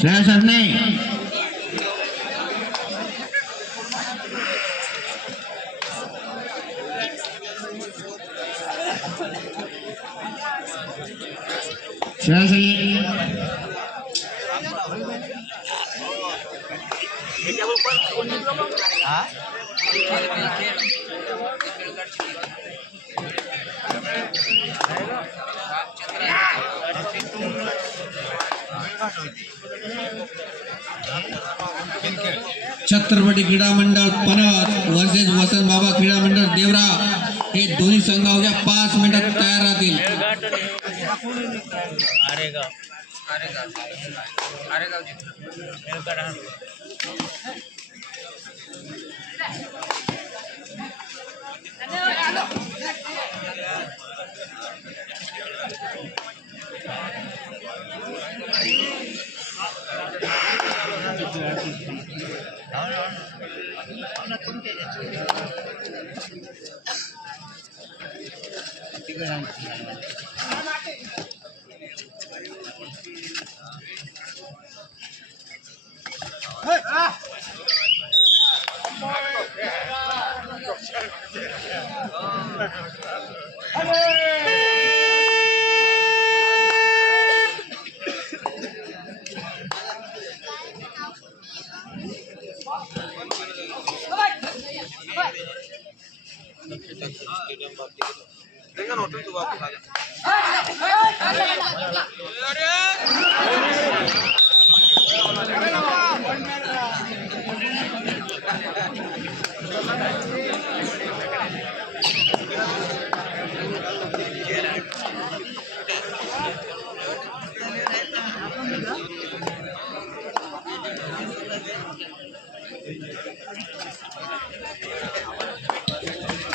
श्रेयस हसने श्रेयस छत्रपती क्रीडा मंडळ पनस वर्सेस वसंत बाबा क्रीडा मंडळ देवरा हे दोन्ही संघ अवघ्या 5 मिनिटात तयार राहतील.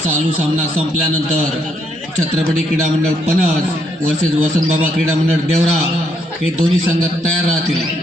चालू सामना संपल्यानंतर छत्रपती क्रीडा मंडळ पनस वर्सेस वसंत बाबा क्रीडा मंडळ देवरा हे दोन्ही संघ तयार राहतील.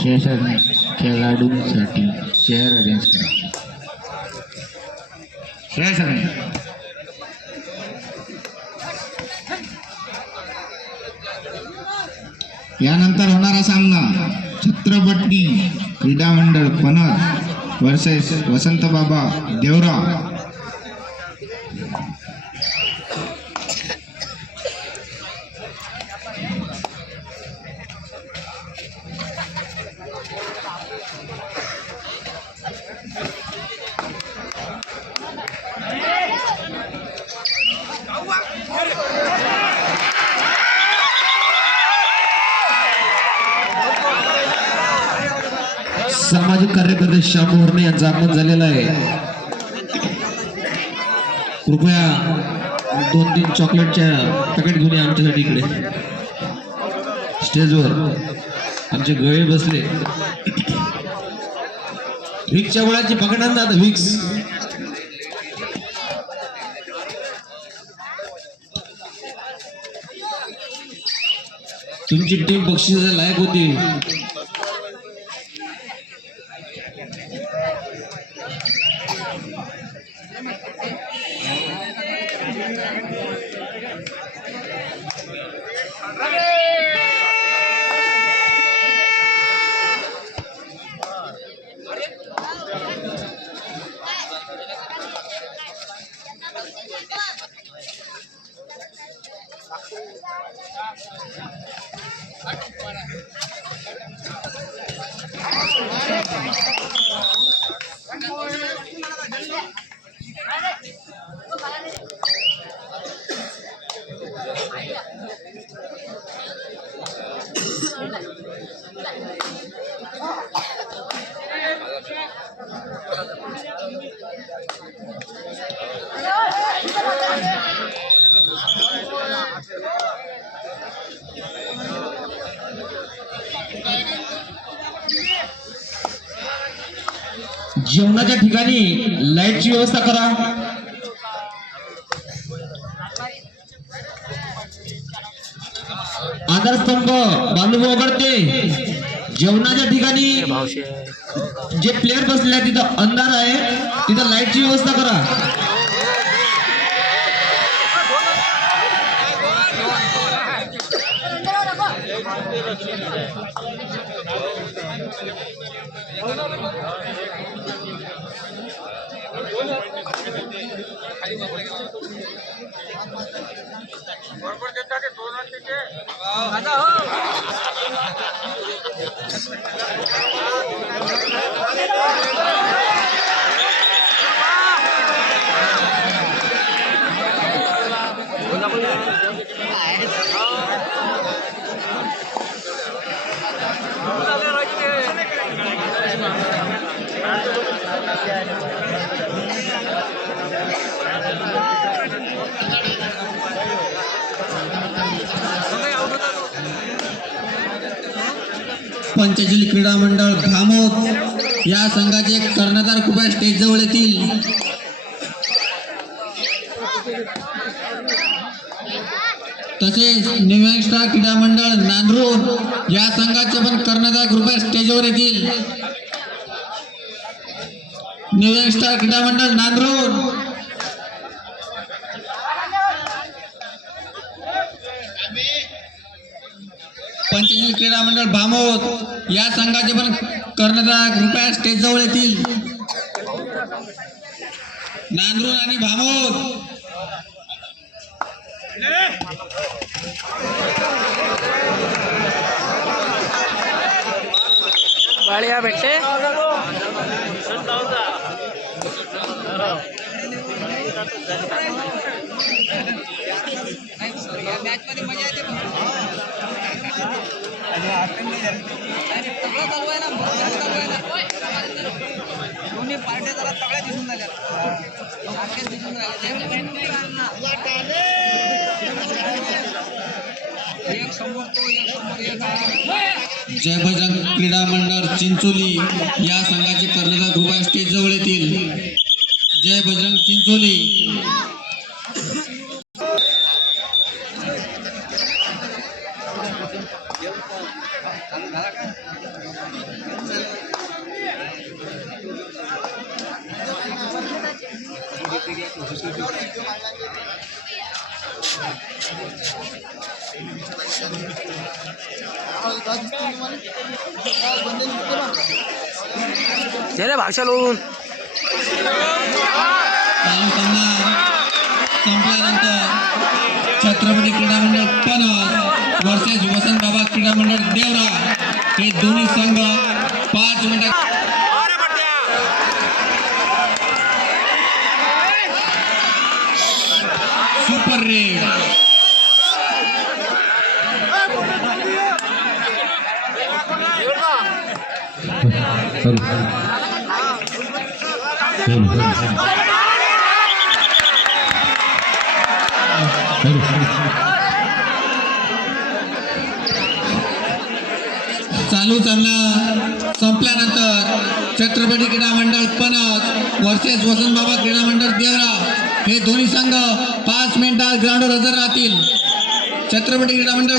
सेशन खेळाडूंसाठी चेअर अरेंज करा. सेशन यानंतर होणारा सामना छत्रपती क्रीडा मंडळ पनत वर्सेस वसंतबाबा देवरा. सामाजिक कार्यकर्ते श्याम मोहर्णे यांचं आगमन झालेलं आहे. कृपया 2-3 चॉकलेटच्या पॅकेट घेऊन या आमच्यासाठी इकडे स्टेजवर. आमचे गळे बसले. विक्सच्या गोळ्याची पकड आणता आता विक्स. तुमची टीम बक्षिसाच्या लायक होती. जेवणाच्या ठिकाणी लाईटची व्यवस्था करा. आधारस्तंभ बांधून वगळते. जेवणाच्या ठिकाणी जे प्लेयर बसले आहेत तिथं अंधार आहे, तिथं लाईटची व्यवस्था करा. पंचशील क्रीडा मंडळ भामोद या संघाचे कर्णधार कृपया स्टेज जवळ येतील. तसेच न्यू यंगस्टार क्रीडा मंडळ नांदूर या संघाचे पण कर्णधार कृपया स्टेजवर येतील. न्यू यंगस्टार क्रीडा मंडळ नांदूर. पंचशील क्रीडा मंडळ भामोद या संघाचे पण कर्णधार कृपया स्टेज जवळ येतील. नांदूर आणि भामोद. बाळ्या भेटते दोन्ही पार्ट्या जरा तगड्या दिसून राहिल्या. एक समोर तो एक समोर एक. जय बजरंग क्रीडा मंडळ चिंचोली या संघाचे कर्णधार कृपया स्टेज जवळ येतील. जय बजरंग चिंचोली. चले भाषा लोन चालू सामना संपल्यानंतर छत्रपती क्रीडा मंडळ पनस वर्सेस वसंत बाबा क्रीडा मंडळ देवरा हे दोन्ही संघ 5 मिनिटात सुपर रेड चालू सामना संपल्यानंतर छत्रपती क्रीडा मंडळ पनस वर्सेस वसंत बाबा क्रीडा मंडळ देवरा हे दोन्ही संघ 5 मिनिटात ग्राउंडवर हजर राहतील. छत्रपती क्रीडा मंडळ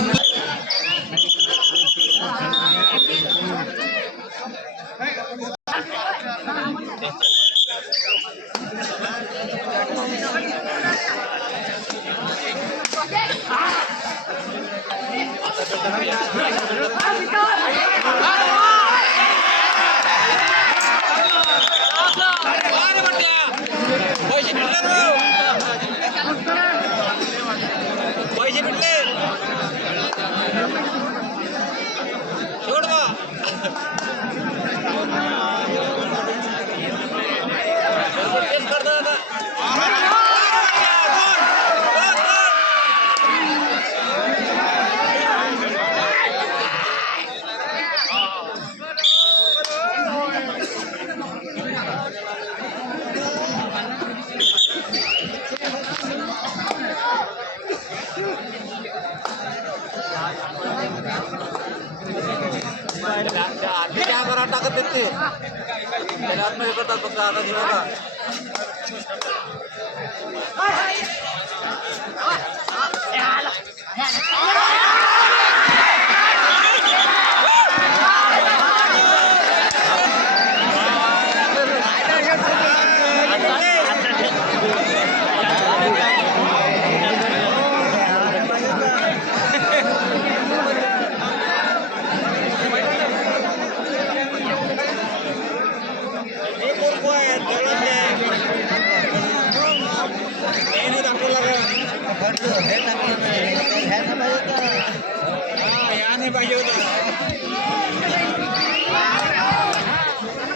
क्या करा टाकत देते त्याला आत्महत्या करतात फक्त आता दिवस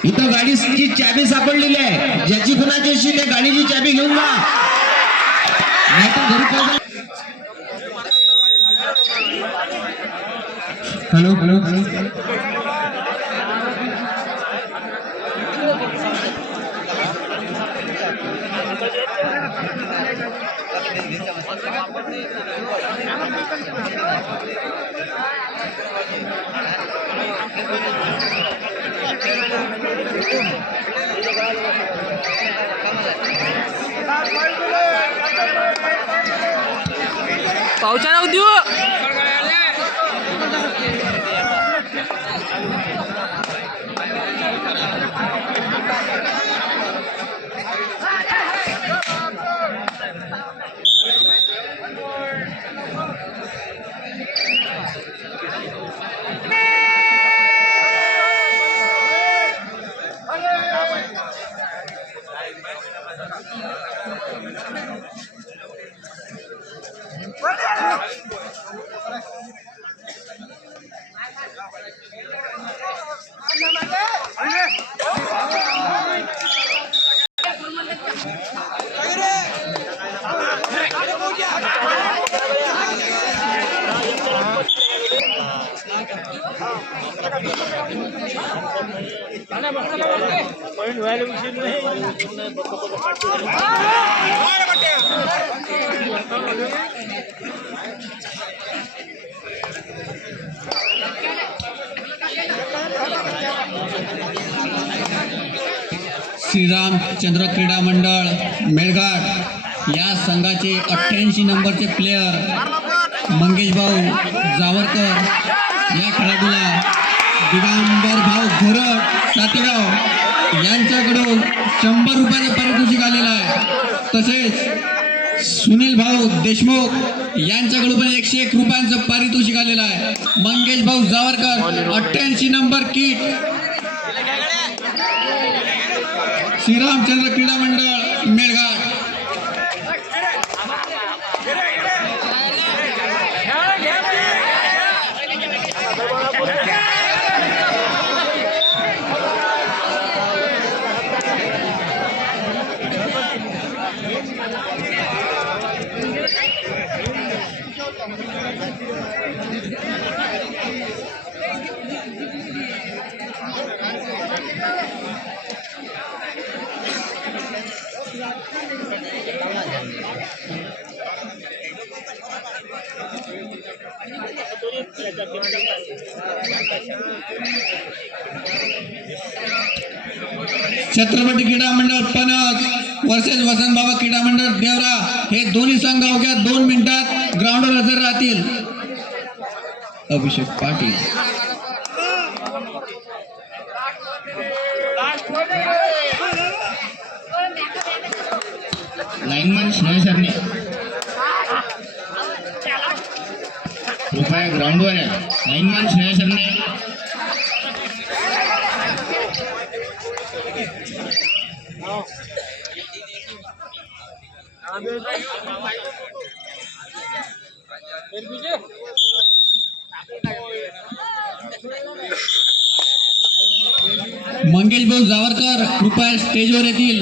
इथं गाडीची चाबी सापडलेली आहे. ज्याची कुणाची असेल त्या गाडीची चाबी घेऊन जा. नाहीतर घरी पोहोचा. हॅलो हॅलो हॅलो पावसा ना देऊ श्रीरामचंद्र क्रीडा मंडळ मेळघाट या संघाचे 88 नंबरचे प्लेयर मंगेश भाऊ जावरकर या खेळाडूला दिगंबर भाऊ घोरट सातेगाव यांच्याकडून 100 रुपयाचं पारितोषिक आलेलं आहे. तसेच सुनील भाऊ देशमुख यांच्याकडून पण 101 रुपयांचं पारितोषिक आलेलं आहे. मंगेश भाऊ जावरकर 88 नंबर किट, श्रीरामचंद्र क्रीडा मंडळ मेळघाट. छत्रपती क्रीडा मंडळ पणज वर्सेस वसंतबाबा क्रीडा मंडळ देवरा हे दोन्ही संघ अवघ्या 2 मिनिटात ग्राउंडवर हजर राहतील. अभिषेक पाटील, लाईनमन स्नेह सरणे कृपया ग्राउंडवर या. लाईनमन स्नेह सरणे. मंगेश भाऊ जावरकर कृपया स्टेजवर येतील.